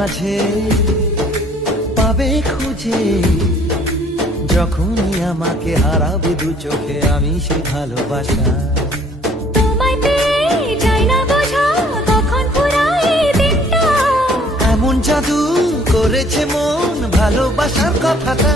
মাঝে পাবে খুঁজে, যখনই আমাকে হারাবে দু চোখে আমি সেই ভালোবাসা। তোমায় পেয়ে যাই না বোঝা কখন ফুরায় দিনটা। এমন জাদু করেছে মন ভালোবাসার কথাটা।